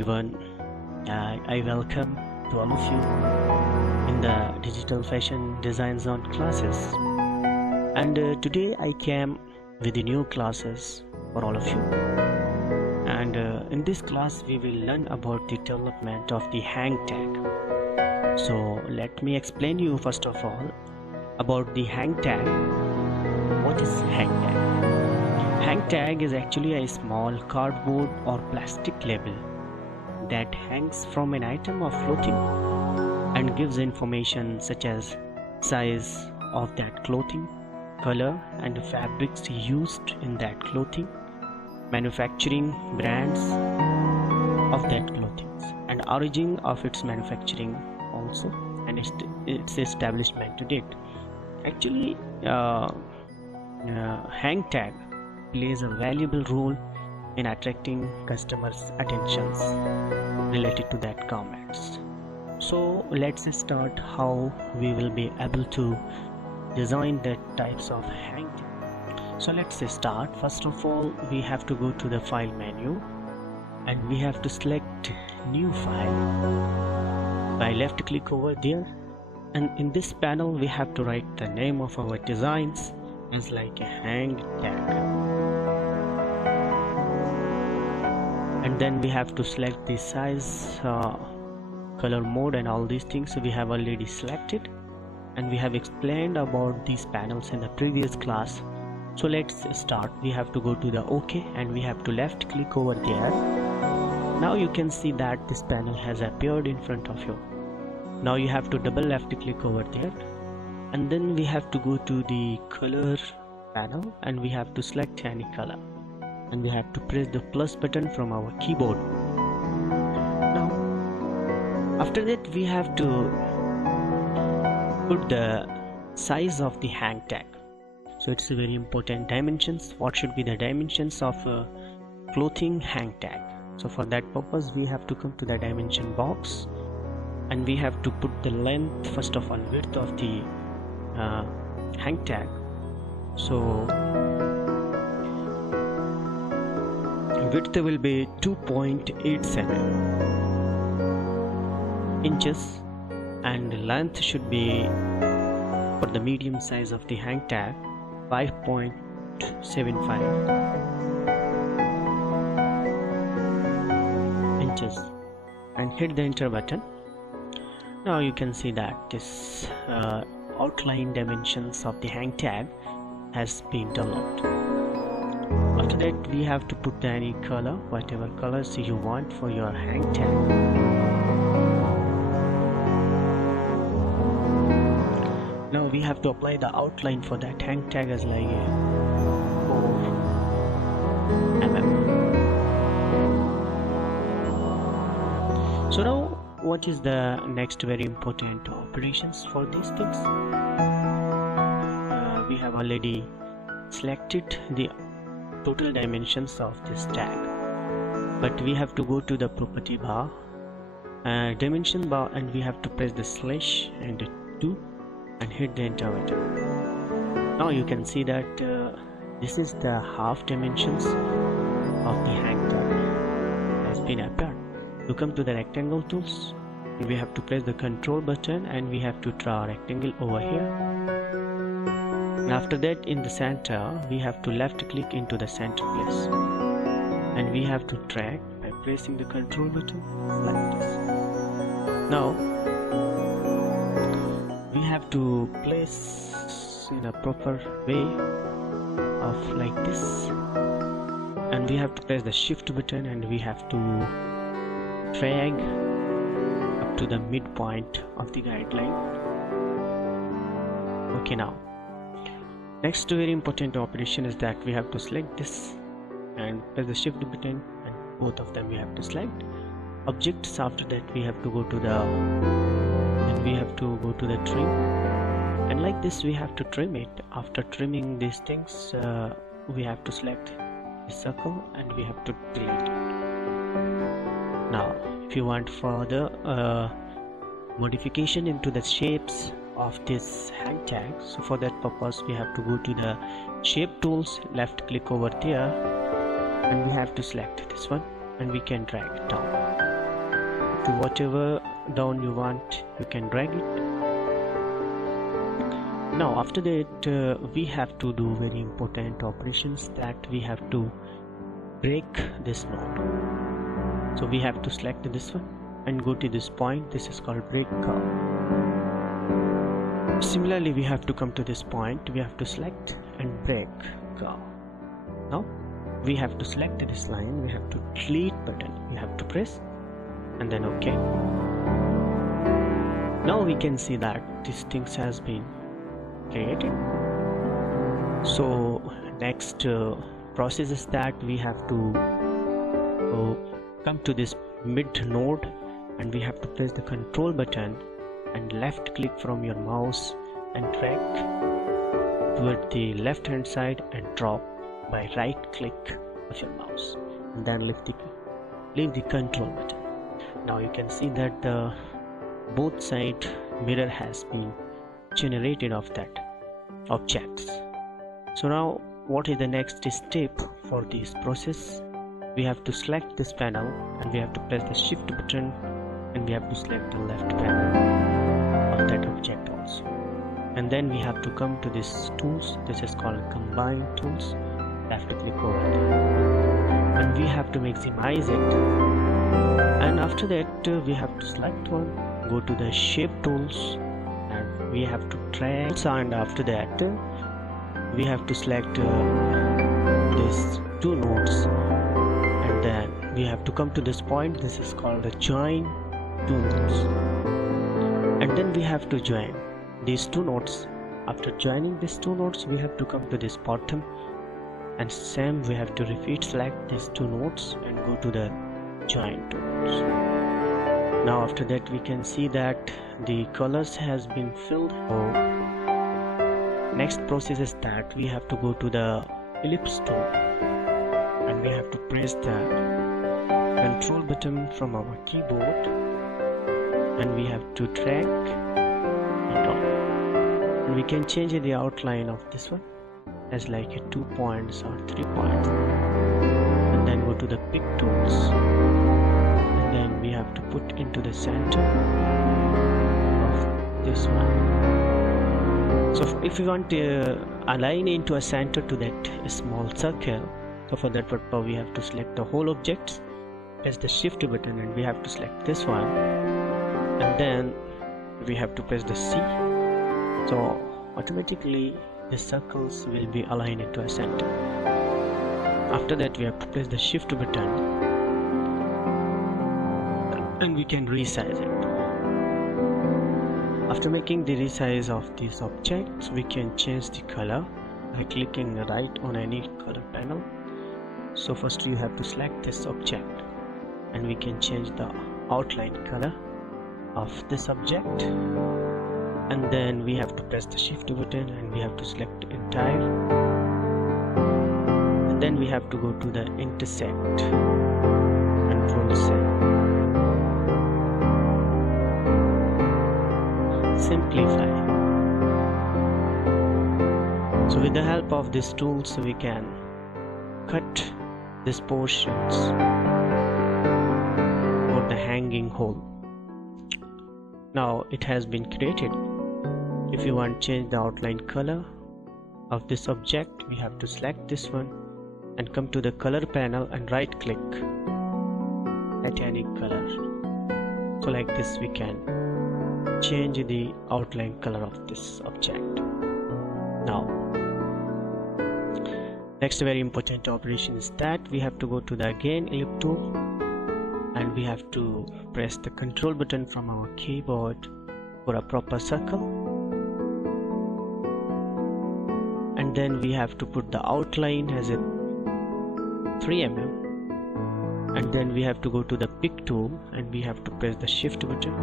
everyone. I welcome to all of you in the Digital Fashion Design Zone classes. And today I came with the new classes for all of you. And in this class we will learn about the development of the hang tag. So let me explain you first of all about the hang tag. What is hang tag? Hang tag is actually a small cardboard or plastic label that hangs from an item of clothing and gives information such as size of that clothing, color and fabrics used in that clothing, manufacturing brands of that clothing, and origin of its manufacturing also, and its establishment to date. Actually, hang tag plays a valuable role in attracting customers' attentions related to that comments. So let's start how we will be able to design the types of hang tag. So let's start. First of all, we have to go to the file menu and we have to select new file by left click over there, and in this panel we have to write the name of our designs as like a hang tag. And then we have to select the size, color mode and all these things. So we have already selected and we have explained about these panels in the previous class. So let's start. We have to go to the OK and we have to left click over there. Now you can see that this panel has appeared in front of you. Now you have to double left click over there and then we have to go to the color panel and we have to select any color. And we have to press the plus button from our keyboard. Now after that we have to put the size of the hang tag. So it's a very important dimensions. What should be the dimensions of a clothing hang tag? So for that purpose we have to come to the dimension box and we have to put the length, first of all width of the hang tag. So width will be 2.87 inches and length should be, for the medium size of the hang tag, 5.75 inches, and hit the enter button. Now you can see that this outline dimensions of the hang tag has been developed. After that we have to put any color, whatever colors you want for your hang tag. Now we have to apply the outline for that hang tag as like 4 mm. So now what is the next very important operations for these things? We have already selected the total dimensions of this tag, but we have to go to the property bar, dimension bar, and we have to press the slash and 2 and hit the enter button. Now you can see that this is the half dimensions of the hang tag has been appeared. You come to the rectangle tools and we have to press the control button and we have to draw a rectangle over here. After that, in the center we have to left click into the center place and we have to drag by pressing the control button like this. Now we have to place in a proper way of like this, and we have to press the shift button and we have to drag up to the midpoint of the guideline. Okay, now next very important operation is that we have to select this and press the shift button, and both of them we have to select objects. After that we have to go to the trim, and like this we have to trim it. After trimming these things we have to select the circle and we have to delete it. Now if you want further modification into the shapes of this hang tag, so for that purpose we have to go to the shape tools, left click over there and we have to select this one and we can drag it down. to whatever down you want, you can drag it. Now after that we have to do very important operations, that we have to break this node. So we have to select this one and go to this point. This is called break curve. Similarly, we have to come to this point, we have to select and break curve. Now we have to select this line, we have to delete button, we have to press and then OK. Now we can see that this things has been created. So next process is that we have to come to this mid node and we have to press the control button and left click from your mouse and drag toward the left hand side and drop by right click of your mouse, and then leave the control button. Now you can see that the both side mirror has been generated of that objects. So now what is the next step for this process? We have to select this panel and we have to press the shift button and we have to select the left panel of that object also, and then we have to come to this tools. This is called combine tools. We have to click over there and we have to maximize it, and after that we have to select one, go to the shape tools and we have to drag, and after that we have to select these two nodes, and then we have to come to this point. This is called the join two nodes, and then we have to join these two nodes. After joining these two nodes, we have to come to this bottom, and same we have to repeat select these two nodes and go to the join two nodes. Now after that we can see that the colors has been filled. So next process is that we have to go to the ellipse tool and we have to press the control button from our keyboard and we have to drag it on, and we can change the outline of this one as like a 2 points or 3 points, and then go to the pick tools and then we have to put into the center of this one. So if we want to align into a center to that small circle, so for that purpose we have to select the whole objects, press the shift button and we have to select this one, and then we have to press the C. So automatically the circles will be aligned into a center. After that we have to press the shift button and we can resize it. After making the resize of these objects, we can change the color by clicking right on any color panel. So first you have to select this object and we can change the outline color of this object, and then we have to press the shift button and we have to select entire, and then we have to go to the intersect, control Z, simplify. So with the help of these tools we can cut these portions for the hanging hole. Now it has been created. If you want to change the outline color of this object, we have to select this one and come to the color panel and right click at any color. So like this we can change the outline color of this object. Now next very important operation is that we have to go to the again ellipse tool and we have to press the control button from our keyboard for a proper circle, and then we have to put the outline as a 3 mm, and then we have to go to the pick tool and we have to press the shift button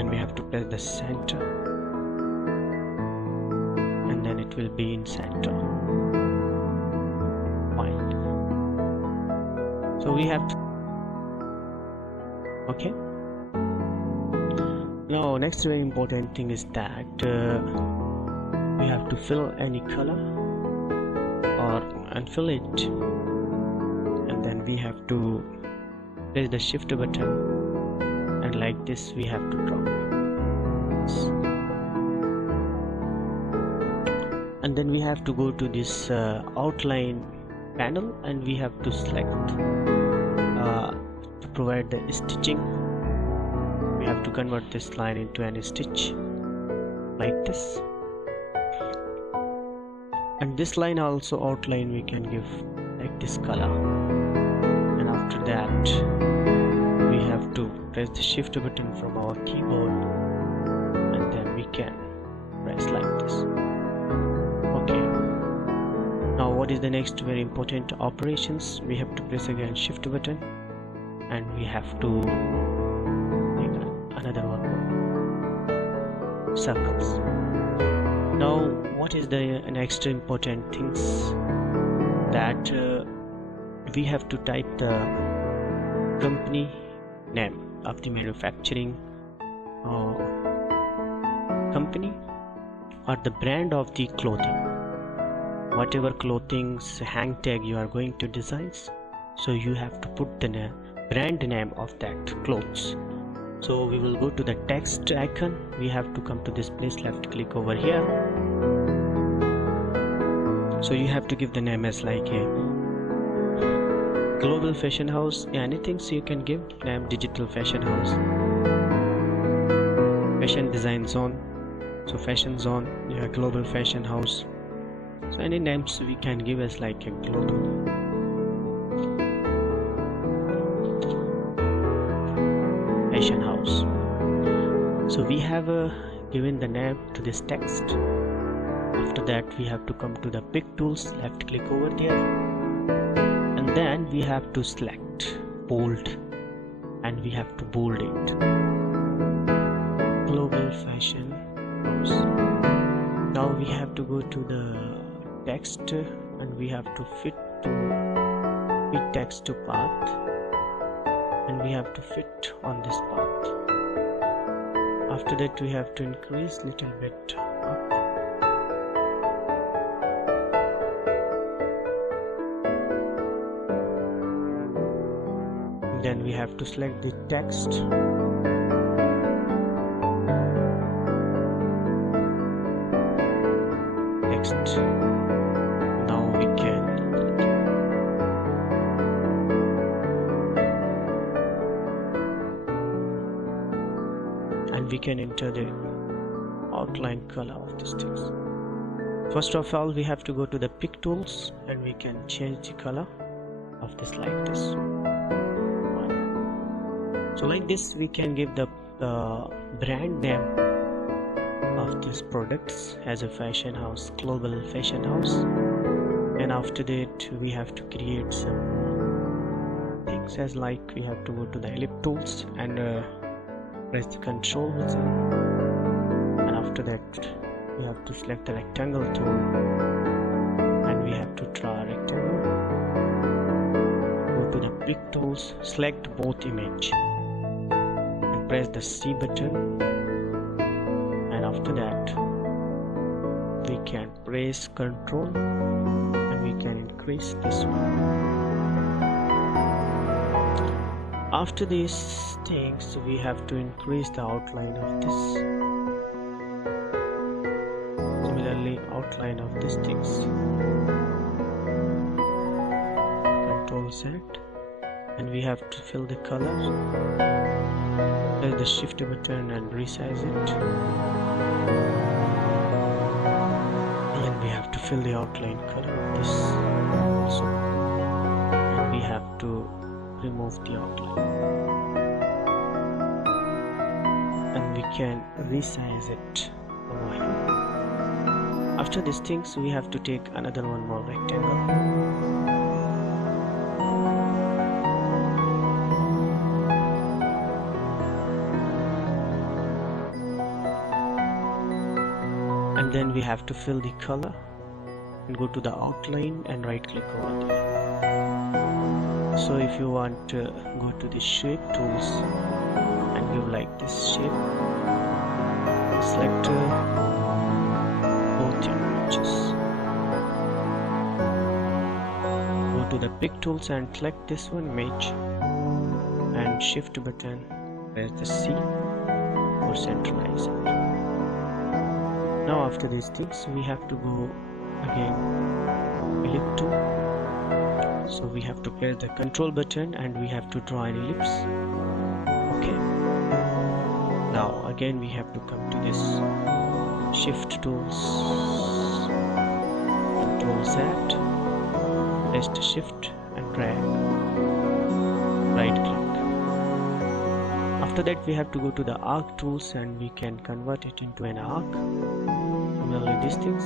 and we have to press the center, and then it will be in center point. So we have to, okay. Now next very important thing is that we have to fill any color or unfill it, and then we have to press the shift button like this we have to draw. And then we have to go to this outline panel, and we have to select to provide the stitching. We have to convert this line into an stitch like this, and this line also outline we can give like this color. And after that we have to press the shift button from our keyboard, and then we can press like this. Okay, now what is the next very important operations? We have to press again shift button, and we have to make another one more circles. Now what is the next important things? That we have to type the company name of the manufacturing company, or the brand of the clothing, whatever clothing's hang tag you are going to design. So you have to put the brand name of that clothes. So we will go to the text icon. We have to come to this place, left click over here. So you have to give the name as like a global fashion house, anything. So you can give name digital fashion house, fashion design zone, so fashion zone, yeah, global fashion house. So any names we can give as like a global fashion house. So we have given the name to this text. After that we have to come to the pick tools, left click over there, and then we have to select bold, and we have to bold it, global fashion house. Now we have to go to the text, and we have to fit text to path, and we have to fit on this path. After that we have to increase little bit up. Then we have to select the text, now we can enter the outline color of these things. First of all we have to go to the pick tools, and we can change the color of this like this. So like this we can give the brand name of these products as a fashion house, global fashion house. And after that we have to create some things, as like we have to go to the ellipse tools and press the control button, and after that we have to select the rectangle tool, and we have to draw a rectangle. Go to the pick tools, select both image, and press the C button, and after that we can press control, and we can increase this one. After these things we have to increase the outline of this, similarly outline of these things. Control Z, and we have to fill the color. Press the shift button and resize it, and we have to fill the outline color of this also, and we have to remove the outline, and we can resize it over here. After these things we have to take another one more rectangle, and then we have to fill the color, and go to the outline and right click over there. So if you want to go to the shape tools and give like this shape, select both images, go to the pick tools and select this one image, and shift button Press the C for centralize it. Now after these things we have to go again ellipse tool. So we have to press the control button and we have to draw an ellipse. Okay. Now again we have to come to this shift tools, control Z, press the shift and drag, right click. After that we have to go to the arc tools and we can convert it into an arc. Similarly these things.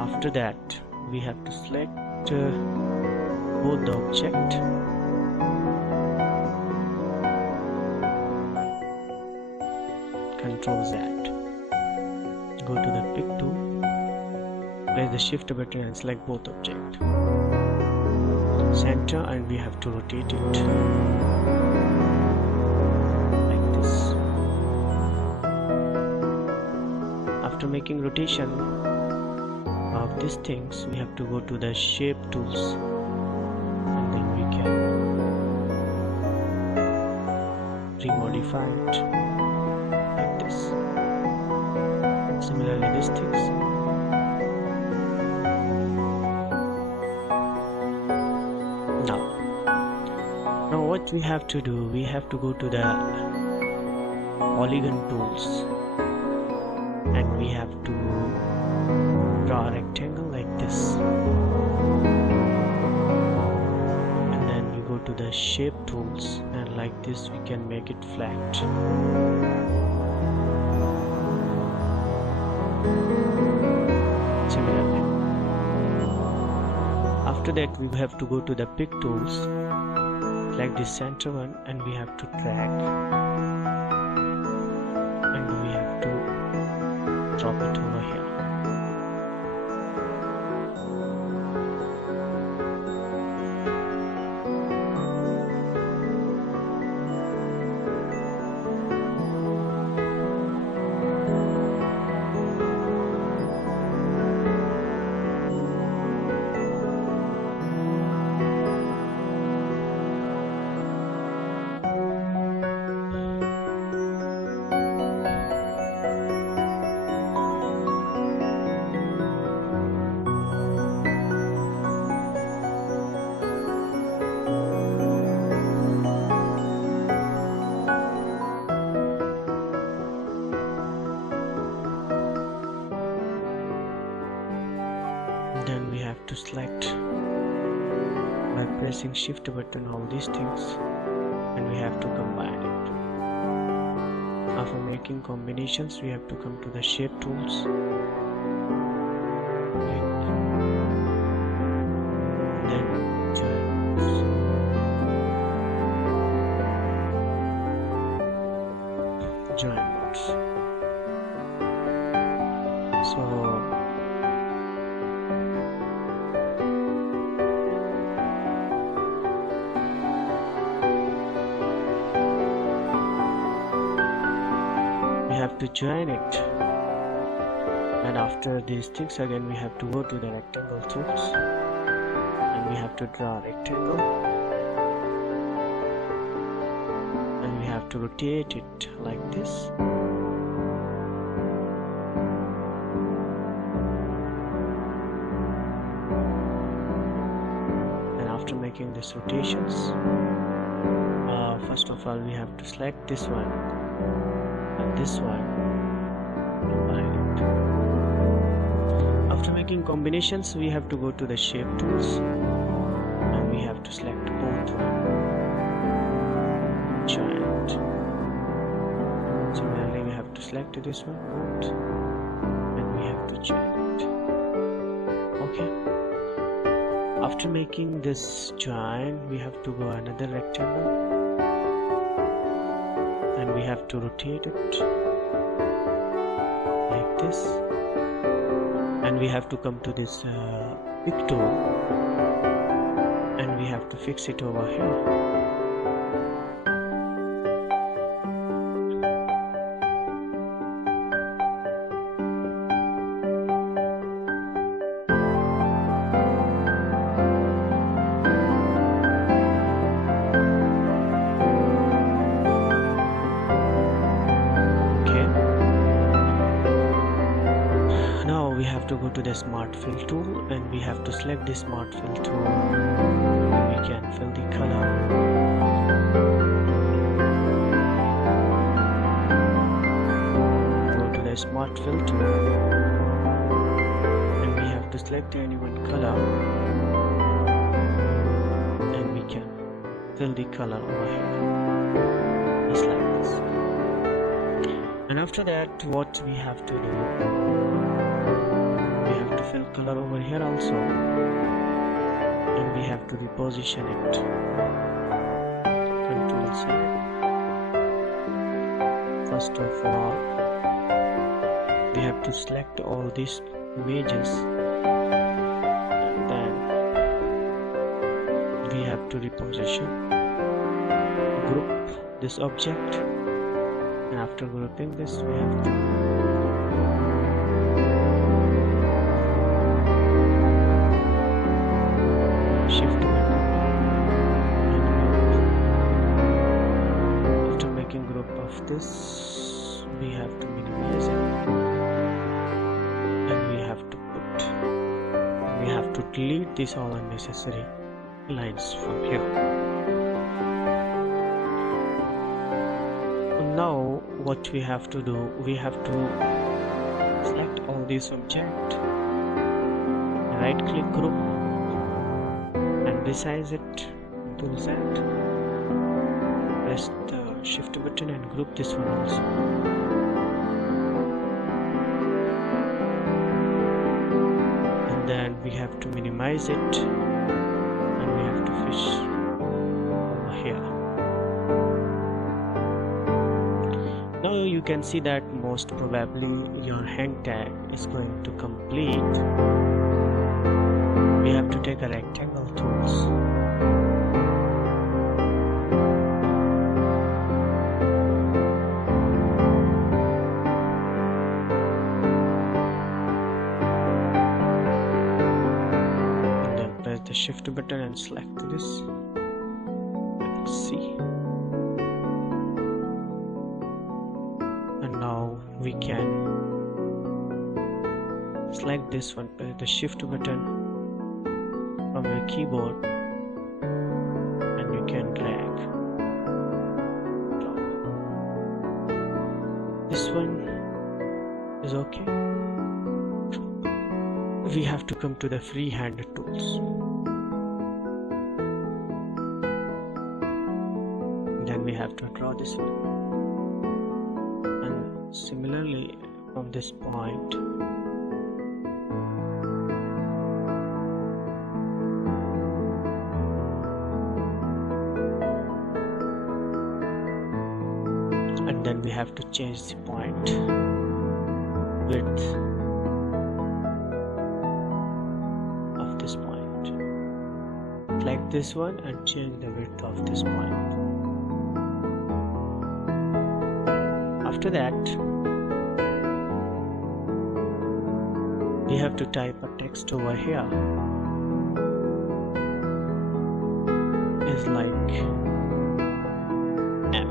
After that we have to select both the object, control Z, go to the pick tool, press the shift button and select both object, center, and we have to rotate it like this. After making rotation of these things we have to go to the shape tools and then we can remodify it like this. Similarly these things. Now what we have to do, we have to go to the polygon tools and we have to draw a rectangle like this, and then you go to the shape tools and like this we can make it flat. Similarly, after that we have to go to the pick tools, select the center one and we have to drag and we have to drop it over here. Then we have to select by pressing shift button all these things and we have to combine it. After making combinations we have to come to the shape tools, then join nodes. So have to join it, and after these things again we have to go to the rectangle tools and we have to draw a rectangle and we have to rotate it like this. And after making these rotations, first of all we have to select this one and this one, combine it. After making combinations we have to go to the shape tools and we have to select both one, join it. Similarly we have to select this one both and we have to join it. Okay. After making this join we have to go another rectangle and we have to rotate it like this, and we have to come to this pick tool and we have to fix it over here. to go to the Smart Fill tool, and we have to select the Smart Fill tool. We can fill the color. Go to the Smart Fill tool, and we have to select any one color, and we can fill the color over here, just like this. And after that, what we have to do, we have to fill color over here also, and we have to reposition it. Control C. First of all, we have to select all these images, and then we have to reposition, group this object, and after grouping this, we have to shift button and group. After making group of this, we have to minimize it, and we have to delete these all unnecessary lines from here. Now what we have to do, we have to select all these object, right click group and resize it to Z. Press the shift button and group this one also. And then we have to minimize it, and we have to fish over here. Now you can see that most probably your hand tag is going to complete. We have to take a rectangle tools. And then press the shift button and select this. Let's see. We can select this one, press the shift button from your keyboard, and you can drag. This one is okay. We have to come to the freehand tools. Then we have to draw this one. Similarly, from this point, and then we have to change the point width of this point. Select this one and change the width of this point. After that, we have to type a text over here. Is like M.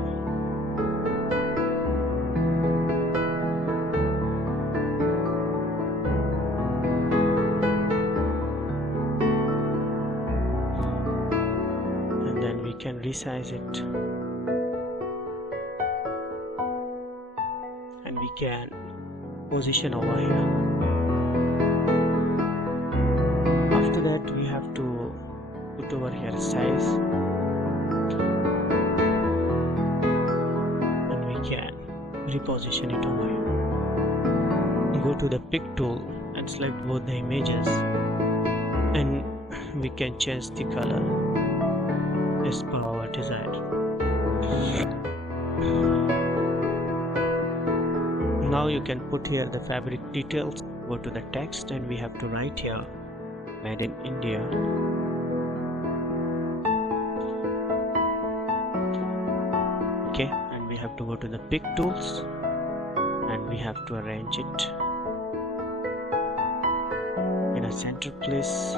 And then we can resize it. Can position over here. After that, we have to put over here size, and we can reposition it over here. Go to the pick tool and select both the images, and we can change the color as per our desire. Now you can put here the fabric details. Go to the text, and we have to write here made in India. Okay, and we have to go to the pick tools, and we have to arrange it in a center place,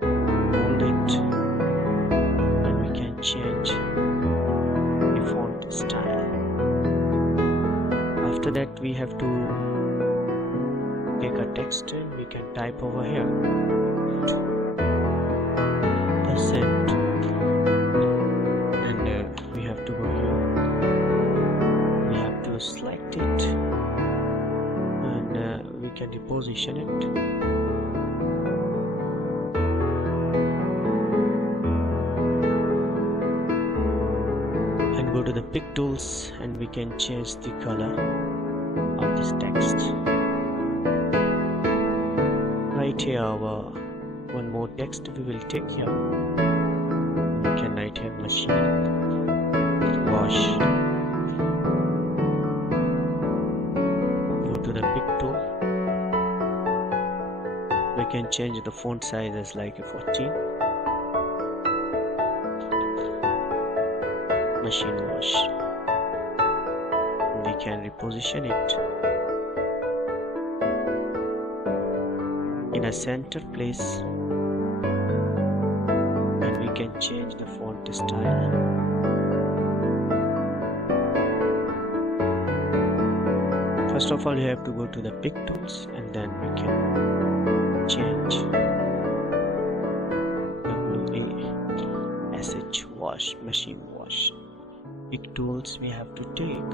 hold it, and we can change the font style. After that, we have to take a text and we can type over here percent, and we have to go here, we have to select it, and we can reposition it. Go to the pick tools and we can change the color of this text. Right here, one more text we will take here. We can write here machine wash. Go to the pick tool. We can change the font size as like a 14. Machine wash. We can reposition it in a center place, and we can change the font style. First of all, you have to go to the pick tools, and then we can change WASH wash, machine wash. Pick tools we have to take,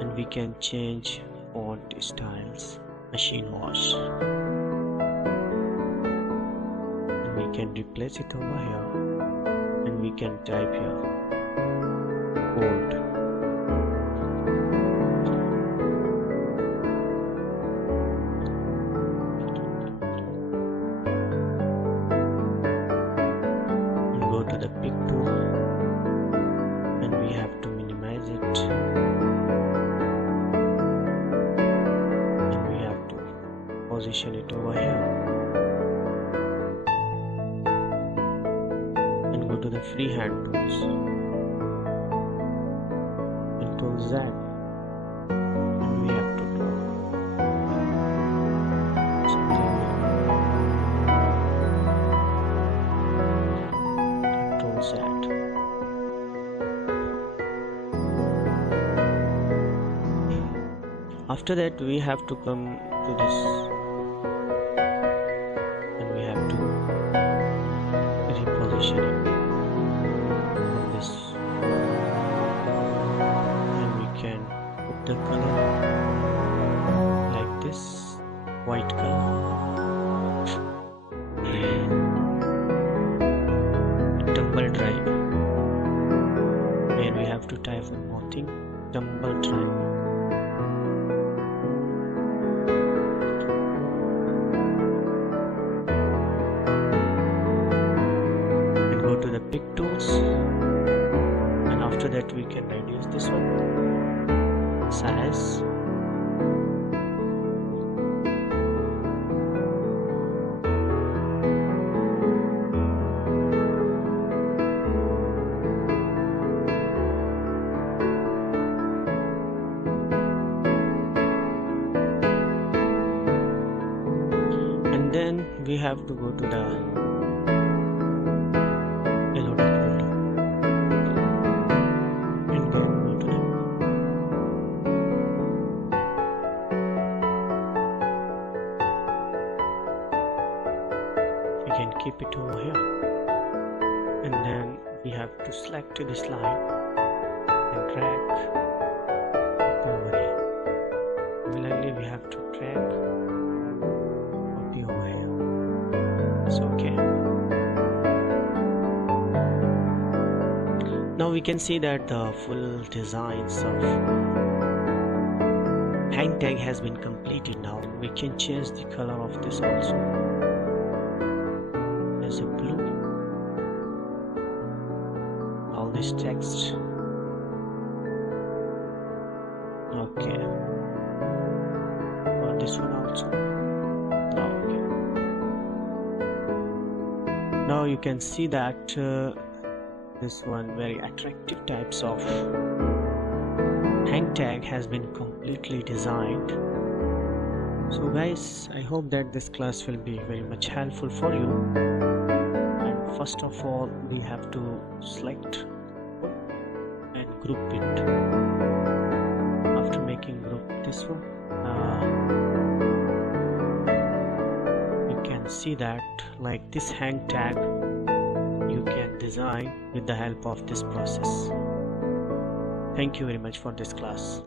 and we can change font styles, machine wash, and we can replace it over here, and we can type here font. And go to the pick tool, and we have to minimize it, and we have to position it over here, and go to the freehand tools, Control Z, and we have to do something here. Control Z. After that, we have to come to this, and we have to reposition it on this, and we can put the color like this, white color, tumble drive, and we have to type one more thing, tumble drive. Pick tools, and after that we can reduce this one size, and then we have to go to the keep it over here, and then we have to select this line and drag over here. Similarly, we have to drag copy over here. It's okay. Now we can see that the full designs of hang tag has been completed. Now we can change the color of this also. A blue. All this text. Okay. Or this one also. Okay. Now you can see that this one very attractive types of hang tag has been completely designed. So guys, I hope that this class will be very much helpful for you. First of all, we have to select and group it. After making group this one, see that like this hang tag you can design with the help of this process. Thank you very much for this class.